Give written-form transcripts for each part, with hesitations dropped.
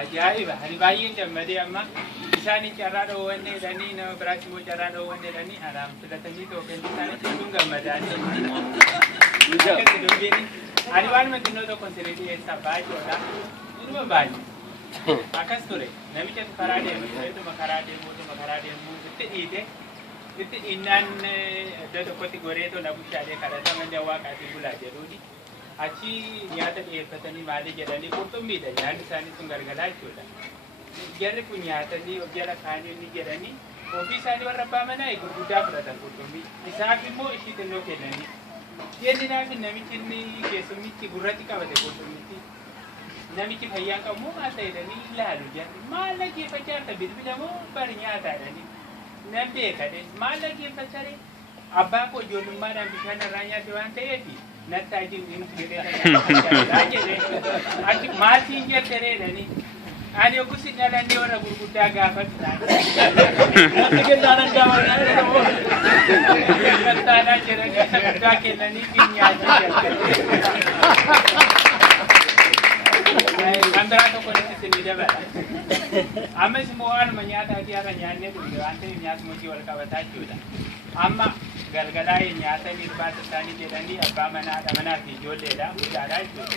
Ajaa'ib hari baay'een gammadee amma isaan carraa dhoowwanne jedhanii nama biraatti immoo carraa dhoowwanne jedhanii anaan filatanii tookenii isaanitti hedduun gammadanii akkasii dubbiin ani waanuma xinnoo tokkoon sirrii dhiyeessaa baay'oodha inuma baay'ee akkas ture namicha karaa deemu itti dhiite itti dhiinnaan iddoo tokkotti goreetoo na bushaalee kadhata malee waaqaatiin bulaa jedhuuni. Achi nyaata dhiyeeffatanii maali jedhanii qurxummiidha nyaanni isaanii sun gargalaa jechuudha. Jarri kun nyaatanii jala kaanii inni jedhanii ofii isaanii warra abbaa manaa gurguddaa fudhatan qurxummii. Isaaf immoo ishii xinnoo kennanii. Kenninaaf namichi inni keessummichi gurratti qabate qurxummitti. Namichi fayyaan qabu moo maal ta'edhanii ilaalu jarri maal dhaggeeffachaa jirta bilbila moo bari nyaataadhanii. Nan beekadhe maal dhaggeeffachaa abbaa koo ijoollummaadhaan bishaan irraa nyaate waan ta'eefi. Nataji Ati mati jetere dani. Ani okusi dalani ora gurguddaa gaafata. Kendanan gaafata. Kendanan jedhani gurguddaa kennanii nyaata Ambiraa tokko itti dabala. Ammas immoo waanuma nyaata ati har'a nyaannee dhufe waan ta'eef nyaatuma wal qabataa jechuudha. Amma galgalaa nyaatanii irbaata isaanii jedhanii abbaa manaa fi ijoolleedha guddaadha jechuudha.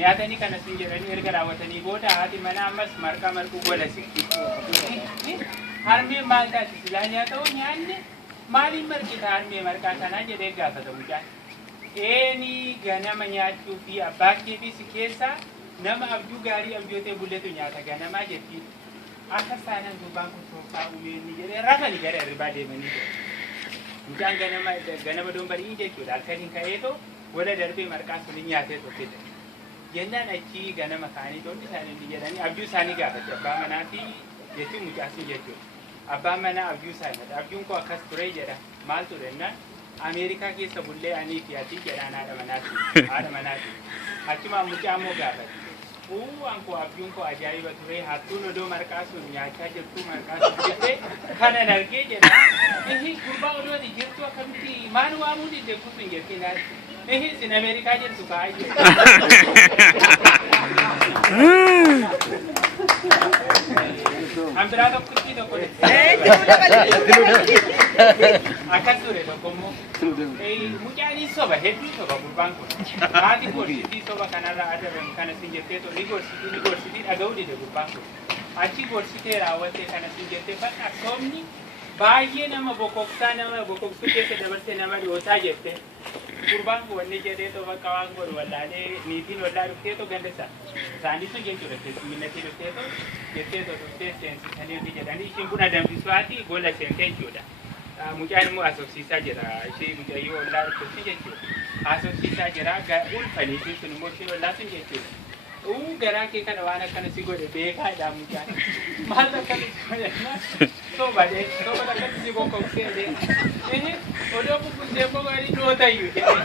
Nyaatanii kana sin jedhanii erga raawwatanii booda haati manaa ammas marqaa marquu godhasi. Harmee maal taati silaa nyaata'u nyaanne maaliin marqita harmee marqaa kanaa jedhee gaafata mucaan. Eeni ganama nyaachuu fi abbaa keetii si keessaa nama abjuu gaarii abjootee bulleetu nyaata ganamaa jettiin. Akka saanaan duubaan kun soofaa uumeenni jedhee rafanii gara irribaa deemanii jiru. Mucaan ganama dombarii jechuudha. Halkaniin ka'eetoo wala darbee marqaan sun nyaatee tokkedha. Jennaan achi ganama kaanii toonni isaanii jedhanii abjuu isaanii gaafate abbaa manaa fi jechuun mucaasii jechuudha. Abbaan manaa abjuu isaanii abjuun koo akkas ture jedha. Maal ture jennaan Ameerikaa keessa bullee anii fi ati jedhaan haadha manaati. Achumaan mucaa immoo gaafate. Anko abjuun koo ajaa'iba ture hattuun odoo marqaa sun nyaachaa jirtu marqaa sun jettee kanan argee jedha. Gurbaa odoo jirtu akkamitti maal waamuu diddeeku sun jettiin sin Ameerikaa jirtu kaa'aa Ambiraa tokkotti tokko akkas ture tokkommoo mucaanii soba hedduu soba gurbaan kun haati gorsitii soba kanarraa adaban kana sin jetteeto ni gorsitii dhaga'uu dide gurbaan kun achi gorsitee raawwattee kana sin jettee bakka sobni baay'ee nama bokoksuu keessa dabarsee nama dhiyootaa jette gurbaan kun wanni jedheeto bakka waan godhu wallaalee niitiin wallaa dhufteeto gandasa isaanii sun jechuudha keessumminattii dhufteeto jetteeto dhuftee seensisanii hojii jedhanii ishiin buna danfisuwaati gola seentee jechuudha. Mucaan immoo asofsiisaa jira ishee mucayyoo wallaa dhufteetti jechuudha. Asofsiisaa jira ulfaniitiin sun immoo ishiin wallaa sun jechuudha. Garaa kee kana waan akkana si godhe beekaadha mucaan. Maal akkamitti godhannaa? Soba akkamitti si bokkokseedhe. Odoo bubbusee boqorii dhootayyuu jedhee.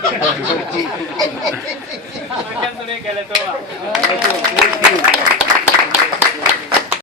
Akkas ture galatooma.